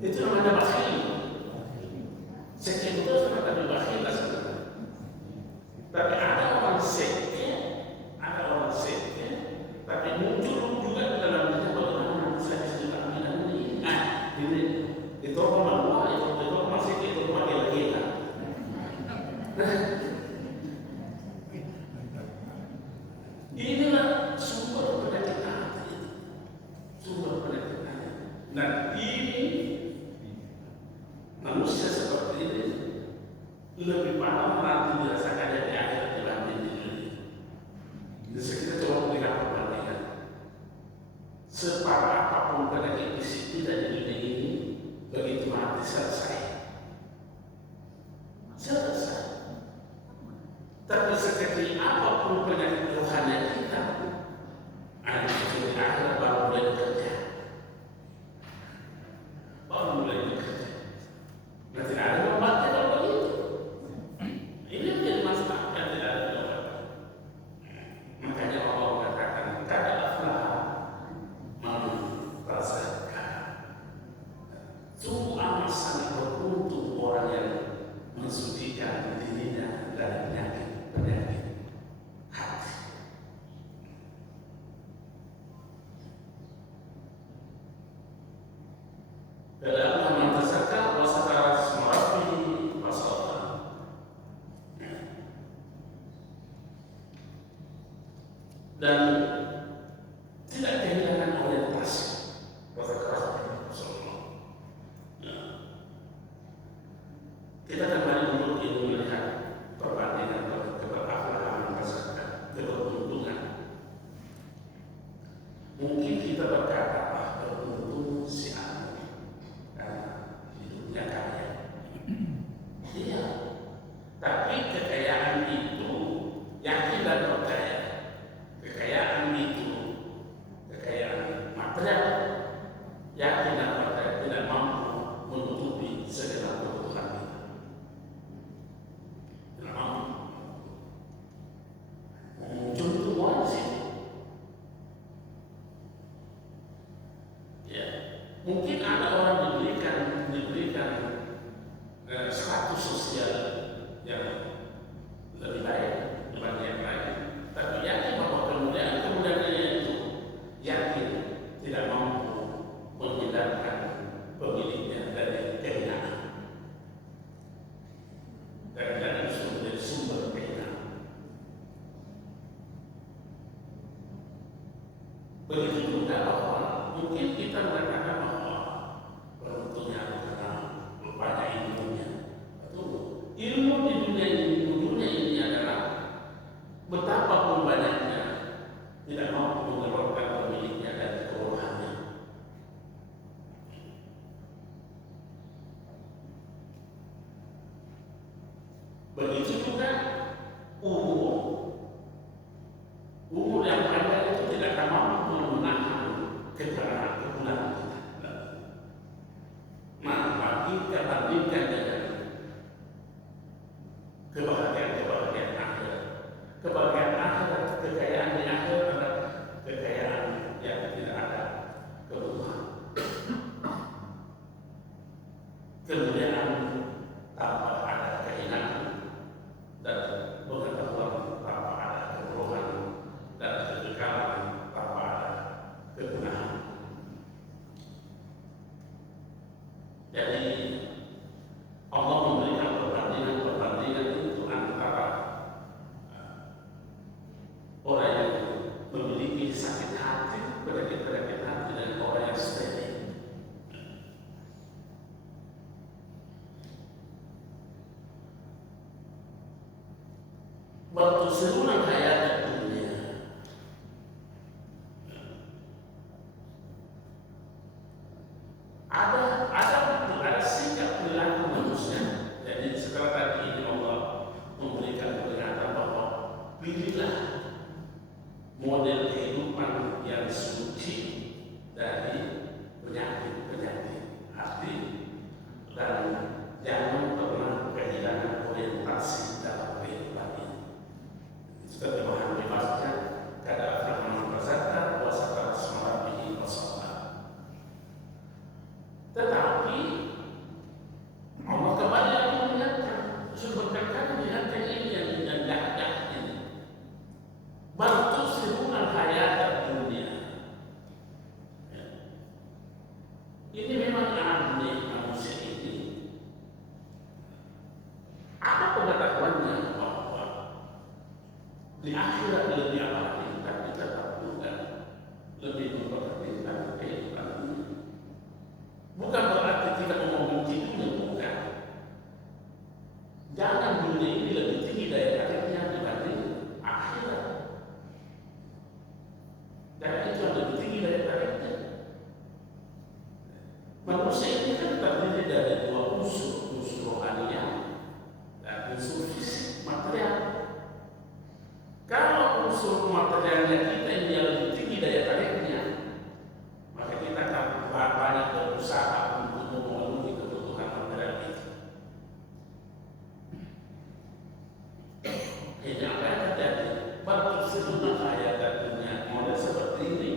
Itu namanya bakhil. Sekte itu sebenarnya bakhil sebenarnya. Tapi ada orang sekte, tapi muncul juga di dalam diri bagaimana saya bisa ambil ini. Ini itu orang tua, itu orang sekte, itu orang gila-gila. Inilah sumber penyakit hati, sumber penyakit hati. Nah ini manusia seperti ini lebih parah nanti dirasakannya di akhir dibanding di dunia. Jadi kita coba melihat perbandingan. Separah apapun penyakit fisik kita di dunia ini, begitu mati selesai. Tapi sekecil apapun penyakit rohani kita, ada di akhir baru mulai bekerja. Nanti ada obatnya kalau begitu. Ini menjadi masalah yang tidak ada obat. Makanya Allah mengatakan kada aflah man tazakka. Sungguh amat sangat beruntung orang yang mensucikan dirinya dari penyakit hati. Dalam mentasaka wasatara semarabi wasata. Dan tidak kehilangan orientasi pada karakter Rasulullah. Kita kembali untuk ini melihat perbandingan keberaflahan masyarakat, keberuntungan. Mungkin kita berkata beruntung si anak karena hidupnya kaya. Iya, tapi kekayaan itu yakin dan percaya. Kekayaan itu kekayaan material, yakin dan percaya tidak mampu menutupi segala kebutuhan kita. Tidak mampu. Contoh orang sih. Ya, mungkin ada orang diberikan status sosial yang lebih baik dibanding yang lain, tapi yakin bahwa kemudiannya itu yakin tidak mampu menghindarkan pemiliknya dari kehinaan. Dan itu menjadi sumber kehinaan. Begitu juga bahwa mungkin kita mengatakan bahwa beruntungnya karena banyak ilmunya. Betul. Ilmu di dunia ini adalah betapapun banyaknya tidak mampu mengeluarkan pemiliknya dari kerohannya. Begitu juga umur yang panjang itu tidak akan mampu menahan kekurangan kita. Maka kita bandingkan dengan kebahagiaan akhirat. Kebahagiaan akhirat, kekayaan di akhirat adalah kekayaan yang tidak ada kebutuhan. Kemuliaan tanpa ada kehinaan dan pengetahuan tanpa ada kebohongan dan kekekalan tanpa ada kegunahan. Jadi Allah memberikan perbandingan itu antara orang yang memiliki sakit hati, penyakit hati, dan orang yang steril. Waktu seluruh hayat dunia ada sikap perilaku manusia. Jadi setelah tadi ini Allah memberikan peringatan bahwa pilihlah model kehidupan yang suci dari penyakit hati dan jangan pernah kehilangan orientasi dalam kehidupan ini. Seperti bahan bebasnya kada aflaha man tazakka wa zakara isma rabbih wa shalla. Tetapi Ini memang aneh manusia ini. Apa pengetahuannya bahwa di akhirat lebih abadi, tapi tetap bukan lebih memperhatikan kehidupan ini. Bukan berarti tidak mau membenci dunia, bukan. Jangan dunia ini lebih tinggi daya tariknya dibanding akhirat. Dan itu yang lebih tinggi daya tariknya. Manusia ini kan terdiri dari dua unsur, unsur rohaniah dan unsur fisik material. Kalau unsur materialnya kita ini yang lebih tinggi daya tariknya, maka kita akan banyak berusaha untuk memenuhi kebutuhan material itu. Ini apa yang terjadi? Berkeseluruhan ayat dan dunia model seperti ini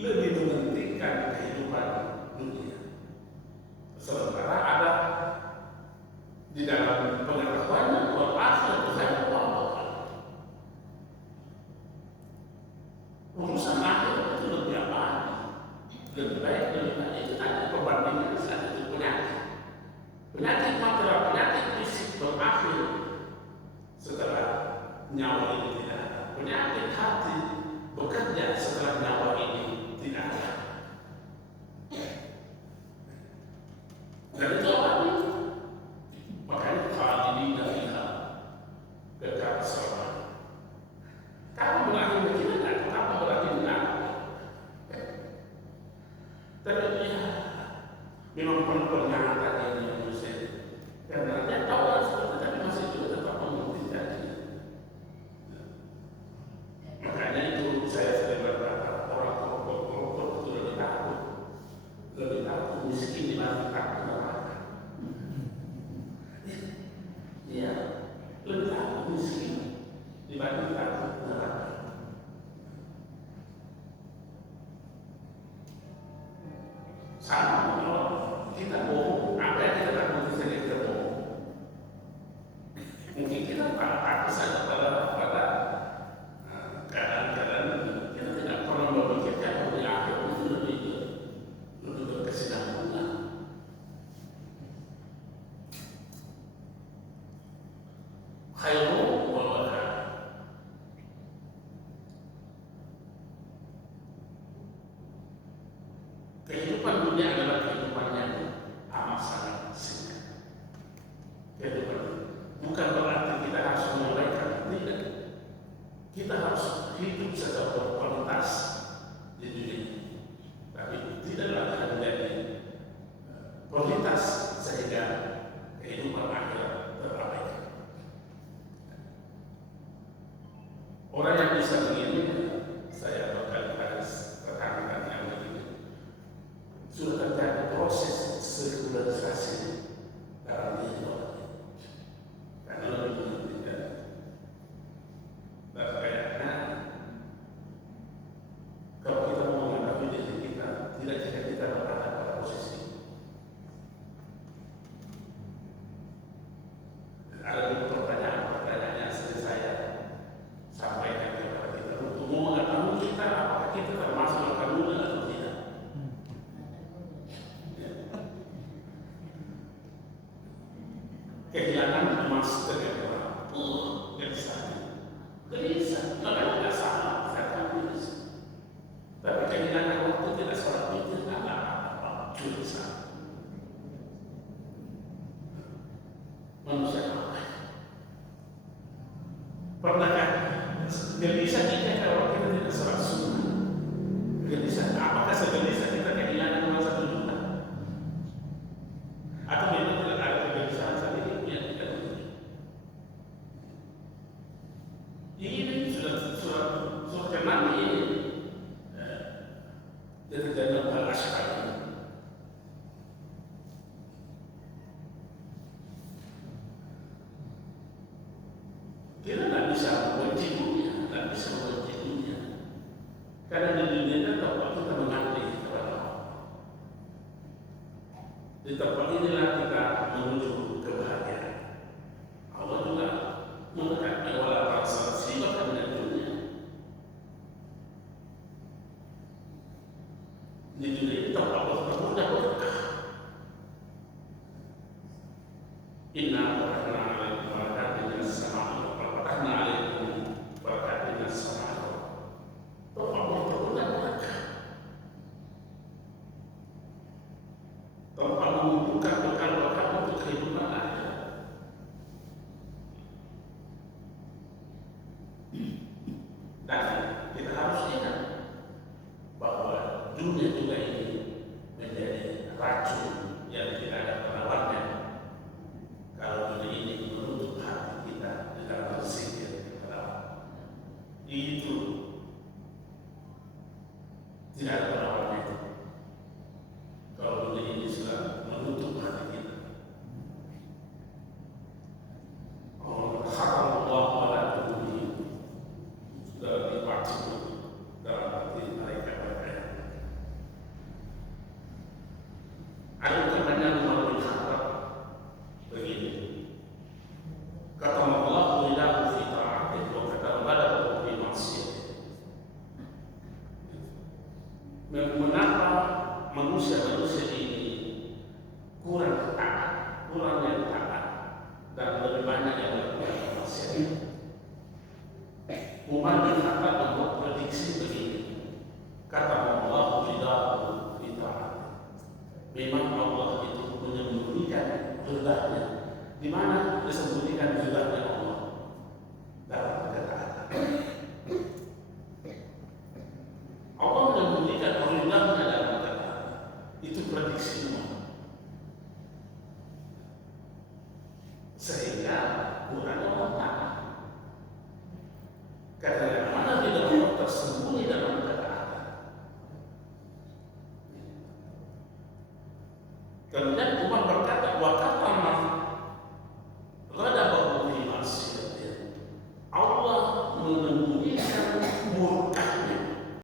lebih mementingkan kehidupan dunia. Sementara ada di dalam pengetahuannya bahwa asal Tuhan Allah, urusan akhir itu lebih abadi, lebih baik, lebih baik. Itu ada perbandingan saat itu penyakit material, penyakit fisik berakhir setelah nyawa ini tidak ada. Penyakit hati bekerja setelah nyawa ini tidak ada. Dan itu abadi. Makanya khalidin fiha, kekal selamanya. Kamu berakhir begini kan? Kamu berakhir dengan tapi ya, memang pernyataan ini manusia. Karena dia tahu seperti tapi masih juga tetap mengerti jadi. Makanya itu saya sering berkata orang koruptor itu lebih takut miskin dibanding takut neraka. Iya, lebih takut miskin dibanding takut neraka. Sama kalau kita bohong, apa yang kita takuti saja kita bohong. Mungkin kita takut saja pada keadaan-keadaan kita tidak pernah memikirkan bahwa akhir itu lebih berkesinambungan. Khairu wal barakah. Kehidupan dunia adalah kehidupan yang amat sangat singkat. Kehidupan bukan berarti kita harus mengabaikan, tidak. Kita harus hidup secara berkualitas di dunia ini. Tapi tidaklah akan menjadi kualitas sehingga kehidupan akhirat terabaikan. Orang yang bisa begini, saya berkali-kali tekankan yang begini. Sudah terjadi proses sekularisasi dalam diri orang ini. Karena lebih menentukan. Dan kayaknya kalau kita mau menghadapi diri kita, tidak jika kita berada pada posisi ini. Ada pertanyaan-pertanyaan yang sering saya sampaikan kepada kita untuk mengetahui kita apakah kita termasuk dalam dunia atau tidak. Kehilangan emas ternyata gelisah, makanya tidak salah, saya tahu gelisah. Tapi kehilangan waktu tidak salah pikir, tidak apa-apa, gelisah. Manusia apa? Pernahkah gelisah kita kalau kita tidak salah sunnah? Gelisah, apakah segelisah kita kehilangan uang 1 juta? Atau memang tidak ada kegelisahan saat ini? Ini sudah kenal ini dari dalam hal asyari. Kita tidak bisa membenci dunia, tidak bisa membenci dunia. Karena di dunia itu tempat kita mengabdi kepada Allah. Di tempat inilah kita menuju kebahagiaan. Allah juga mengatakan wala rasa sibatan dan dunia. Di dunia itu Allah termudah berkah. Inna fatahna alaikum barakatin minas sama'i wa fatahna alaikum barakatin minas sama'i. Allah termudah berkah. Allah membuka bekal-bekal untuk kehidupan akhirat. Dan kita harus ingat bahwa dunia juga ini menjadi racun yang tidak ada penawarnya. Kalau dunia ini menutup hati kita dengan bersikir kepada itu tidak ada penawarnya itu. Kalau dunia ini sudah menutup hati kita, Allah pada tubuh sudah dipacung dalam hati mereka. Ada ucapannya Umar bin Khattab begini, kata Allah lillahi fi ta'atihi wa kata badahu fi maksiyatihi. Mengapa manusia-manusia ini kurang taat, kurang yang taat, dan lebih banyak yang melakukan maksiat? Umar bin Khattab membuat prediksi begini, kata Allah lillahi fi ta'atihi. Memang Allah itu menyembunyikan ridhanya. Di mana disembunyikan ridhanya Allah? Dalam ketaatan. Allah menyembunyikan ridhanya dalam ketaatan. Itu prediksi Allah. Sehingga Quran Allah taat. Karena yang mana tidak Allah tersembunyi dalam ketaatan. Kemudian